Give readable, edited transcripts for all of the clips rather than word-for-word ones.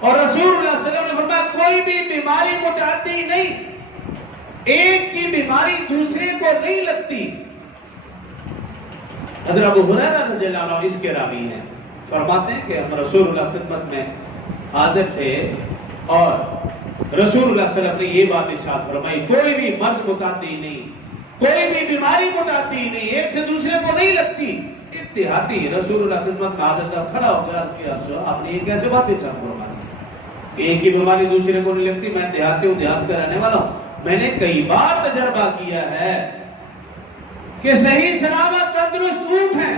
اور رسول اللہ صلی اللہ علیہ وسلم نے فرمایا کوئی بھی بیماری متعدی نہیں، ایک کی بیماری دوسرے کو نہیں لگتی۔ حضرت ابو ہریرہ رضی اللہ عنہ اس کے راوی ہیں، فرماتے ہیں کہ ہم رسول اللہ خدمت میں حاضر تھے اور رسول اللہ صلی اللہ علیہ وسلم نے یہ بات ارشاد فرمائی، کوئی بھی مرض متعدی نہیں، کوئی بھی بیماری متعدی نہیں، ایک سے دوسرے کو نہیں لگتی۔ اتحادی رسول اللہ خدمت میں حاضر تھا، کھڑا ہو گیا کہ آپ نے یہ کیسے بات ارشاد فرمائی؟ ایک ہی بیماری دوسرے کو نہیں لگتی۔ میں دیہاتی ہوں، دیہات کا رہنے والا ہوں، میں نے کئی بار تجربہ کیا ہے کہ صحیح سلامت تندرست اونٹ ہیں،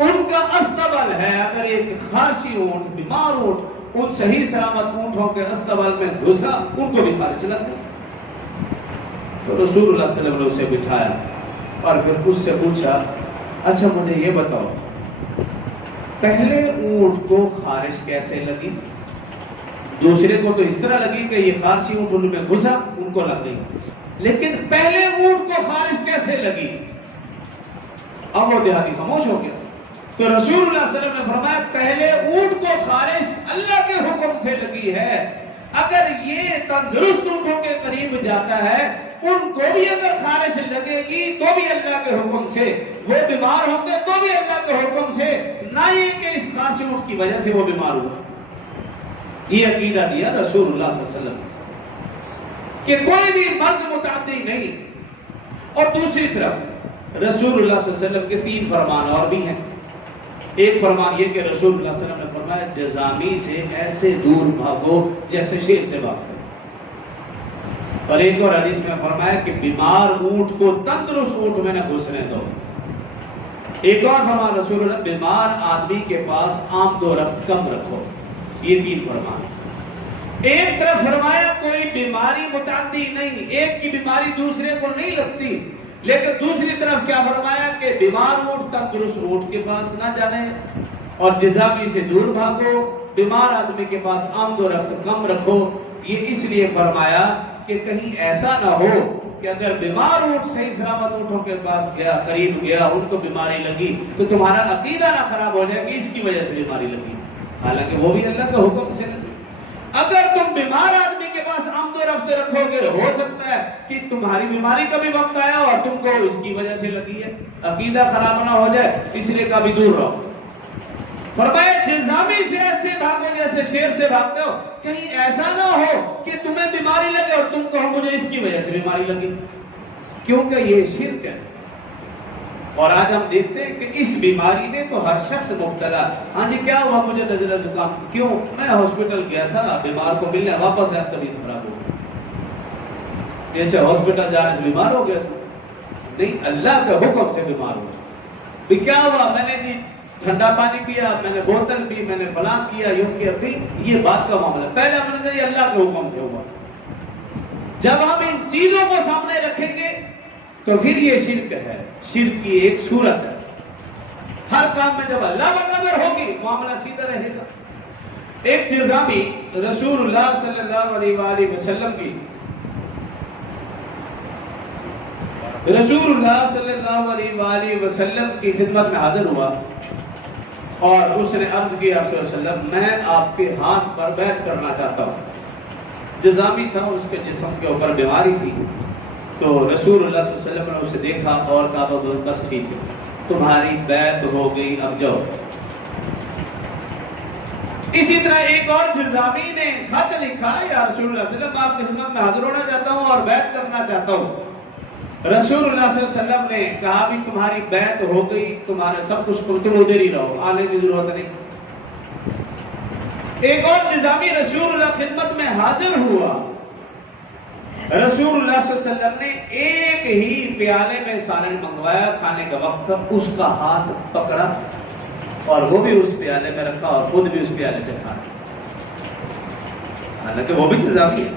ان کا استبل ہے، اگر ایک خارشی اونٹ، بیمار اونٹ ان صحیح سلامت اونٹوں کے استبل میں گھسا، ان کو بھی خارش لگ گئی۔ تو رسول اللہ صلی اللہ علیہ وسلم نے اسے بٹھایا اور پھر اس سے پوچھا، اچھا مجھے یہ بتاؤ، پہلے اونٹ کو خارش کیسے لگی؟ دوسرے کو تو اس طرح لگی کہ یہ خارشی اونٹ ان میں گھسا، ان کو لگ گئی، لیکن پہلے اونٹ کو خارش کیسے لگی؟ اب وہ دیہاتی خاموش ہو گیا۔ تو رسول اللہ صلی اللہ علیہ وسلم نے فرمایا پہلے اونٹ کو خارش اللہ کے حکم سے لگی ہے، اگر یہ تندرست اونٹوں کے قریب جاتا ہے ان کو بھی اگر خارش لگے گی تو بھی اللہ کے حکم سے، وہ بیمار ہوں گے تو بھی اللہ کے حکم سے، نہ یہ کہ اس خارشی اونٹ کی وجہ سے وہ بیمار ہوا۔ یہ عقیدہ دیا رسول اللہ صلی اللہ علیہ وسلم کہ کوئی بھی مرض متعدی نہیں۔ اور دوسری طرف رسول اللہ صلی اللہ علیہ وسلم کے 3 فرمان اور بھی ہیں۔ ایک فرمان یہ کہ رسول اللہ صلی اللہ علیہ وسلم نے فرمایا جزامی سے ایسے دور بھاگو جیسے شیر سے بھاگتے۔ اور ایک اور حدیث میں فرمایا کہ بیمار اونٹ کو تندرست اونٹ میں نہ گھسنے دو۔ ایک اور فرمان رسول اللہ، بیمار آدمی کے پاس آمد و رفت کم رکھو۔ یہ 3 فرمان۔ ایک طرف فرمایا کوئی بیماری متعدی نہیں، ایک کی بیماری دوسرے کو نہیں لگتی، لیکن دوسری طرف کیا فرمایا کہ بیمار اونٹ تندرست اونٹ کے پاس نہ جانے اور جزامی سے دور بھاگو، بیمار آدمی کے پاس آمد و رفت کم رکھو۔ یہ اس لیے فرمایا کہ کہیں ایسا نہ ہو کہ اگر بیمار اونٹ صحیح سلامت اونٹوں کے پاس گیا، قریب گیا، ان کو بیماری لگی تو تمہارا عقیدہ نہ خراب ہو جائے کہ اس کی وجہ سے بیماری لگی، حالانکہ وہ بھی اللہ کے حکم سے لگی۔ اگر تم بیمار آدمی کے پاس آمد و رفت رکھو گے، ہو سکتا ہے کہ تمہاری بیماری کا بھی وقت آیا اور تم کو اس کی وجہ سے لگی ہے، عقیدہ خراب نہ ہو جائے، اس لیے کبھی دور رہو۔ فرمایا جزامی سے ایسے بھاگو جیسے شیر سے بھاگتے ہو، کہیں ایسا نہ ہو کہ تمہیں بیماری لگے اور تم کہو مجھے اس کی وجہ سے بیماری لگی، کیونکہ یہ شرک ہے۔ اور آج ہم دیکھتے ہیں کہ اس بیماری میں تو ہر شخص مبتلا۔ ہاں جی کیا ہوا؟ مجھے نزلہ زکام، کیوں؟ میں ہاسپٹل گیا تھا بیمار کو ملنے، واپس آیا طبیعت خراب ہو گئی۔ اچھا ہاسپٹل جانے سے بیمار ہو گیا؟ نہیں، اللہ کے حکم سے بیمار ہو گیا۔ کیا ہوا؟ میں نے جی ٹھنڈا پانی پیا، میں نے بوتل پی، میں نے فلاں کیا، یوں کیا، یہ بات کا معاملہ پہلا میں نے کہا اللہ کے حکم سے ہوا۔ جب ہم ان چیزوں کو سامنے رکھیں گے تو پھر یہ شرک ہے، شرک کی ایک صورت ہے۔ ہر کام میں جب اللہ پر نظر ہوگی معاملہ سیدھا رہے گا۔ ایک جزامی رسول اللہ صلی اللہ علیہ وآلہ وسلم کی خدمت میں حاضر ہوا اور اس نے عرض کیا رسول اللہ صلی اللہ علیہ وسلم میں آپ کے ہاتھ پر بیعت کرنا چاہتا ہوں۔ جزامی تھا، اس کے جسم کے اوپر بیماری تھی، تو رسول اللہ صلی اللہ علیہ وسلم نے اسے دیکھا اور کہا بس ٹھیک ہے، تمہاری بیعت ہو گئی، اب جاؤ۔ اسی طرح ایک اور جزامی نے خط لکھا، یا رسول اللہ صلی اللہ علیہ وسلم آپ کی خدمت میں حاضر ہونا چاہتا ہوں اور بیعت کرنا چاہتا ہوں۔ رسول اللہ صلی اللہ علیہ وسلم نے کہا بھی تمہاری بیعت ہو گئی، تمہارے سب کچھ تم ادھر ہی رہو، آنے کی ضرورت نہیں۔ ایک اور جزامی رسول اللہ خدمت میں حاضر ہوا، رسول اللہ صلی اللہ علیہ وسلم نے ایک ہی پیالے میں سالن منگوایا، کھانے کا وقت تھا، اس کا ہاتھ پکڑا اور وہ بھی اس پیالے میں رکھا اور خود بھی اس پیالے سے کھانا، حالانکہ وہ بھی جزامی ہے،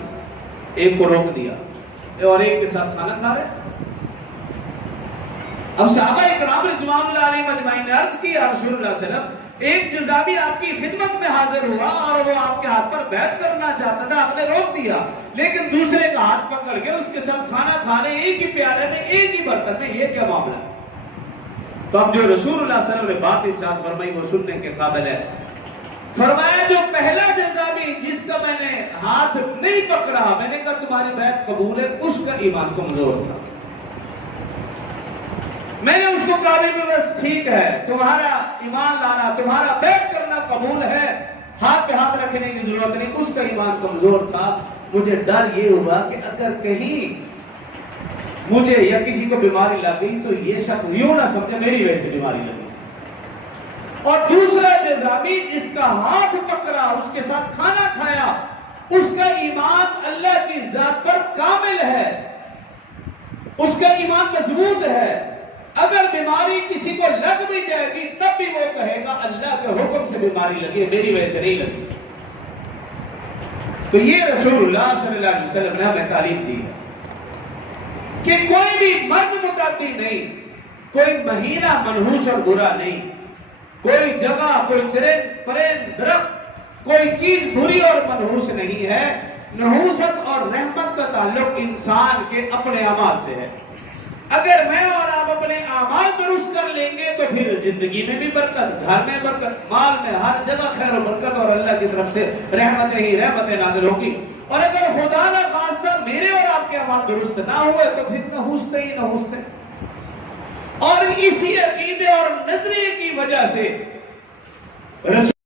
ایک کو روک دیا اور ایک کے ساتھ کھانا کھا رہے۔ اب صحابہ اکرام رضوان اللہ علیہم اجمعین نے عرض کی یا رسول اللہ صلی اللہ علیہ وسلم ایک جزامی آپ کی خدمت میں حاضر ہوا اور وہ آپ کے ہاتھ پر بیعت کرنا چاہتا تھا، آپ نے روک دیا، لیکن دوسرے کا ہاتھ پکڑ کے اس کے ساتھ کھانا کھانے، ایک ہی پیالے میں ایک ہی برتن میں، یہ کیا معاملہ ہے؟ تو اب جو رسول اللہ صلی اللہ علیہ وسلم نے بات ارشاد فرمائی وہ سننے کے قابل ہے۔ فرمایا جو پہلا جزامی ہاتھ نہیں پکڑا، میں نے کہا تمہاری بیعت قبول ہے، اس کا ایمان کمزور تھا۔ میں نے اس کو کہا بھی بس ٹھیک ہے، تمہارا ایمان لانا، تمہارا بیعت کرنا قبول ہے، ہاتھ پہ ہاتھ رکھنے کی ضرورت نہیں، اس کا ایمان کمزور تھا۔ مجھے ڈر یہ ہوا کہ اگر کہیں مجھے یا کسی کو بیماری لگ گئی تو یہ شخص یوں نہ سمجھے میری وجہ سے بیماری لگی۔ اور دوسرا جزامی جس کا ہاتھ پکڑا، اس کے ساتھ کھانا کھایا، اس کا ایمان اللہ کی ذات پر کامل ہے، اس کا ایمان مضبوط ہے۔ اگر بیماری کسی کو لگ بھی جائے گی تب بھی وہ کہے گا اللہ کے حکم سے بیماری لگی ہے، میری وجہ سے نہیں لگی۔ تو یہ رسول اللہ صلی اللہ علیہ وسلم نے ہمیں تعلیم دی ہے کہ کوئی بھی مرض متعدی نہیں، کوئی مہینہ منحوس اور برا نہیں، کوئی جگہ، کوئی چرند پرند درخت، کوئی چیز بری اور منحوس نہیں ہے۔ نحوست اور رحمت کا تعلق انسان کے اپنے اعمال سے ہے۔ اگر میں اور آپ اپنے اعمال درست کر لیں گے تو پھر زندگی میں بھی برکت، گھر میں برکت، مال میں، ہر جگہ خیر و برکت اور اللہ کی طرف سے رحمتیں ہی رحمتیں نازل ہوگی۔ اور اگر خدا نہ خواستہ میرے اور آپ کے اعمال درست نہ ہوئے تو پھر نحوستے ہی نحوستے۔ اور اسی عقیدے اور نظریے کی وجہ سے رسول